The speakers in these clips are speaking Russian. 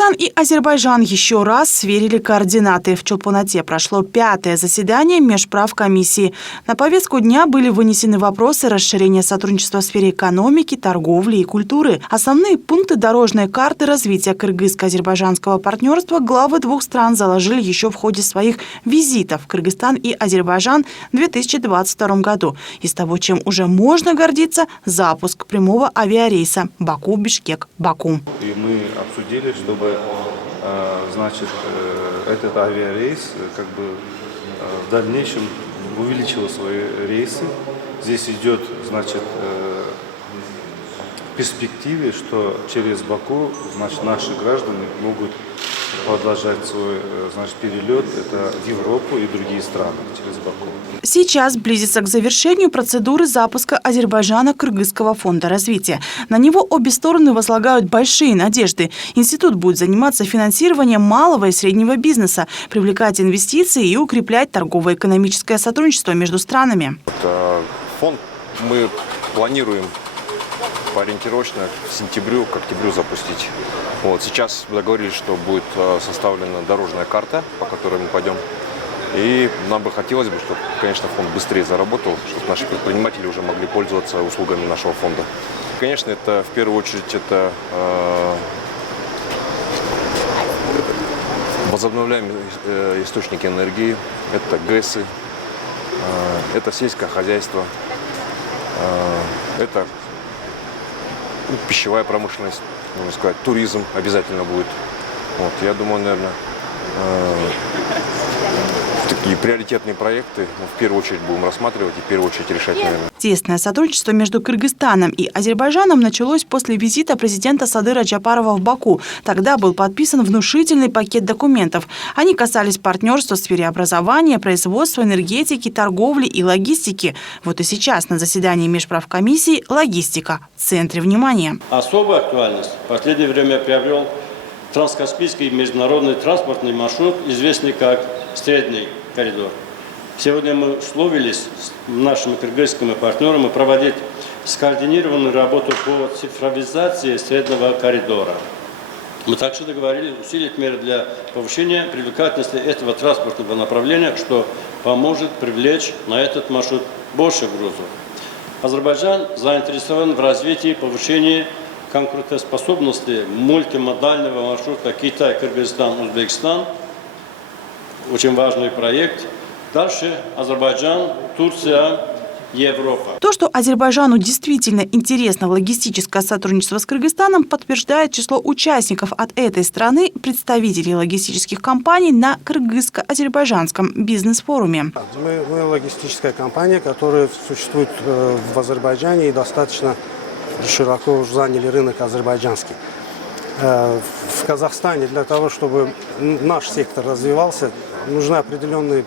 Кыргызстан и Азербайджан еще раз сверили координаты. В Чолпоноте прошло 5-е заседание межправкомиссии. На повестку дня были вынесены вопросы расширения сотрудничества в сфере экономики, торговли и культуры. Основные пункты дорожной карты развития кыргызско-азербайджанского партнерства главы двух стран заложили еще в ходе своих визитов в Кыргызстан и Азербайджан в 2022 году. Из того, чем уже можно гордиться, запуск прямого авиарейса Баку-Бишкек-Баку. И мы обсудили, чтобы этот авиарейс в дальнейшем увеличил свои рейсы. Здесь идет в перспективе, что через Баку наши граждане могут продолжать свой перелет в Европу и другие страны через Баку. Сейчас близится к завершению процедуры запуска Азербайджана Кыргызского фонда развития. На него обе стороны возлагают большие надежды. Институт будет заниматься финансированием малого и среднего бизнеса, привлекать инвестиции и укреплять торгово-экономическое сотрудничество между странами. Фонд мы планируем ориентировочно к октябрю запустить. Сейчас договорились, что будет составлена дорожная карта, по которой мы пойдем. И нам бы хотелось, чтобы, конечно, фонд быстрее заработал, чтобы наши предприниматели уже могли пользоваться услугами нашего фонда. Конечно, это в первую очередь возобновляемые источники энергии, это ГЭСы, это сельское хозяйство, это пищевая промышленность, можно сказать, туризм обязательно будет. Я думаю, наверное, такие приоритетные проекты в первую очередь будем рассматривать и в первую очередь решать, наверное. Тесное сотрудничество между Кыргызстаном и Азербайджаном началось после визита президента Садыра Джапарова в Баку. Тогда был подписан внушительный пакет документов. Они касались партнерства в сфере образования, производства, энергетики, торговли и логистики. И сейчас на заседании межправкомиссии логистика в центре внимания. Особую актуальность в последнее время приобрел транскаспийский международный транспортный маршрут, известный как Средний коридор. Сегодня мы условились с нашими кыргызскими партнерами проводить скоординированную работу по цифровизации Среднего коридора. Мы также договорились усилить меры для повышения привлекательности этого транспортного направления, что поможет привлечь на этот маршрут больше грузов. Азербайджан заинтересован в развитии и повышении конкурентоспособности мультимодального маршрута Китай, Кыргызстан, Узбекистан. Очень важный проект. Дальше Азербайджан, Турция, Европа. То, что Азербайджану действительно интересно логистическое сотрудничество с Кыргызстаном, подтверждает число участников от этой страны, представителей логистических компаний на кыргызско-азербайджанском бизнес-форуме. Мы логистическая компания, которая существует в Азербайджане и достаточно широко заняли рынок азербайджанский. В Казахстане для того, чтобы наш сектор развивался, нужны определенные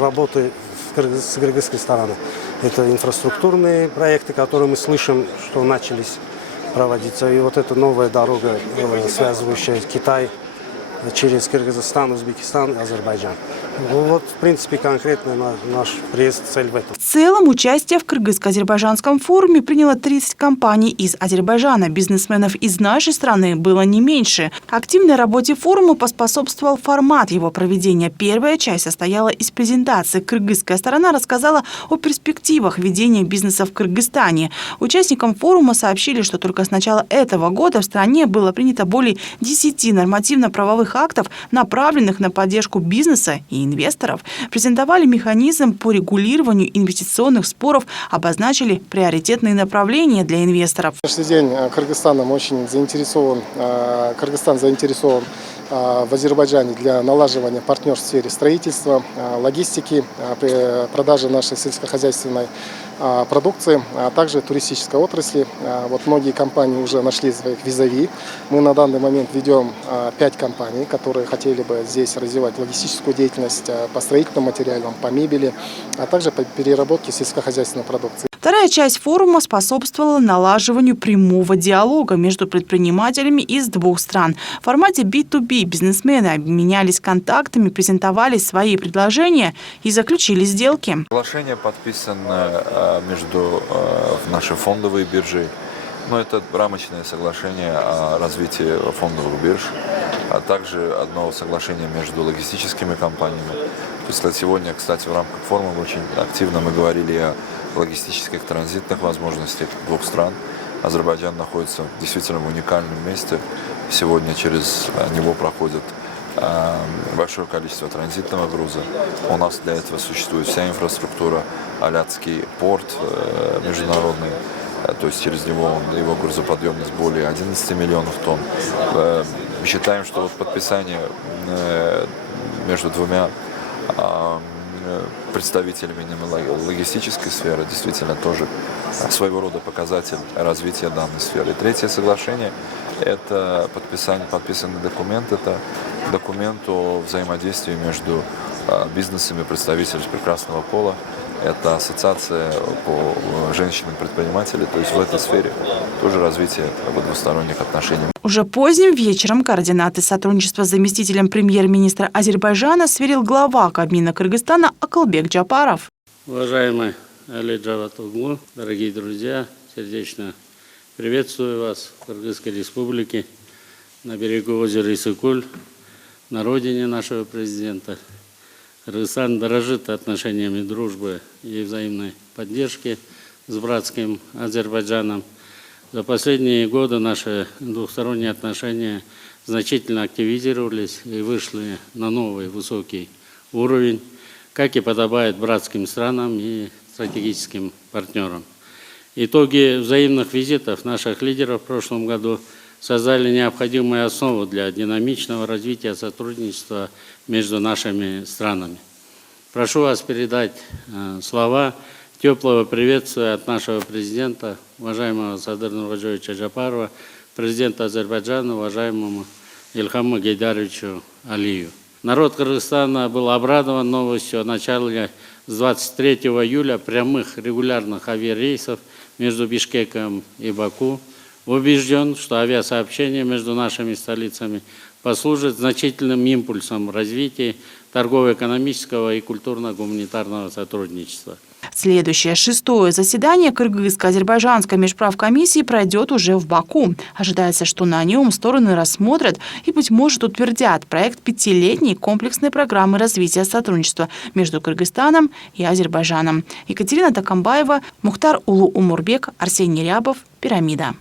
работы с кыргызской стороны. Это инфраструктурные проекты, которые мы слышим, что начались проводиться. И эта новая дорога, связывающая Китай через Кыргызстан, Узбекистан и Азербайджан. В принципе, конкретно наш приезд, цель в этом. В целом, участие в кыргызско-азербайджанском форуме приняло 30 компаний из Азербайджана. Бизнесменов из нашей страны было не меньше. Активной работе форума поспособствовал формат его проведения. Первая часть состояла из презентации. Кыргызская сторона рассказала о перспективах ведения бизнеса в Кыргызстане. Участникам форума сообщили, что только с начала этого года в стране было принято более 10 нормативно-правовых актов, направленных на поддержку бизнеса и инвесторов. Презентовали механизм по регулированию инвестиционных споров, обозначили приоритетные направления для инвесторов. На следующий день Кыргызстан заинтересован в Азербайджане для налаживания партнерств в сфере строительства, логистики, продажи нашей сельскохозяйственной продукции, а также туристической отрасли. Многие компании уже нашли своих визави. Мы на данный момент ведем 5 компаний, которые хотели бы здесь развивать логистическую деятельность по строительным материалам, по мебели, а также по переработке сельскохозяйственной продукции. Вторая часть форума способствовала налаживанию прямого диалога между предпринимателями из двух стран. В формате B2B бизнесмены обменялись контактами, презентовали свои предложения и заключили сделки. Соглашение подписано между нашей фондовой биржей Но это рамочное соглашение о развитии фондовых бирж, а также одно соглашение между логистическими компаниями. То есть сегодня, кстати, в рамках форума очень активно мы говорили о логистических транзитных возможностях двух стран. Азербайджан находится действительно в уникальном месте. Сегодня через него проходит большое количество транзитного груза. У нас для этого существует вся инфраструктура, Аляцкий порт международный, то есть через него его грузоподъемность более 11 миллионов тонн. Считаем, что вот подписание между двумя представителями логистической сферы действительно тоже своего рода показатель развития данной сферы. И третье соглашение – это подписанный документ, это документ о взаимодействии между бизнесами представителей прекрасного пола. Это ассоциация по женщинам-предпринимателям, то есть в этой сфере тоже развитие двусторонних отношений. Уже поздним вечером координаты сотрудничества с заместителем премьер-министра Азербайджана сверил глава Кабмина Кыргызстана Акылбек Джапаров. Уважаемый Али Джаватоглу, дорогие друзья, сердечно приветствую вас в Кыргызской республике, на берегу озера Исыкуль, на родине нашего президента. Кыргызстан дорожит отношениями дружбы и взаимной поддержки с братским Азербайджаном. За последние годы наши двухсторонние отношения значительно активизировались и вышли на новый высокий уровень, как и подобает братским странам и стратегическим партнерам. Итоги взаимных визитов наших лидеров в прошлом году создали необходимую основу для динамичного развития сотрудничества между нашими странами. Прошу вас передать слова теплого приветствия от нашего президента, уважаемого Садыр Нургаджоевича Джапарова, президента Азербайджана, уважаемому Ильхаму Гейдаровичу Алию. Народ Кыргызстана был обрадован новостью о начале с 23 июля прямых регулярных авиарейсов между Бишкеком и Баку. Убежден, что авиасообщение между нашими столицами послужит значительным импульсом развития торгово-экономического и культурно-гуманитарного сотрудничества. Следующее, 6-е заседание Кыргызско-азербайджанской межправкомиссии пройдет уже в Баку. Ожидается, что на нем стороны рассмотрят и, быть может, утвердят проект 5-летней комплексной программы развития сотрудничества между Кыргызстаном и Азербайджаном. Екатерина Такамбаева, Мухтар Улу-Умурбек, Арсений Рябов, Пирамида.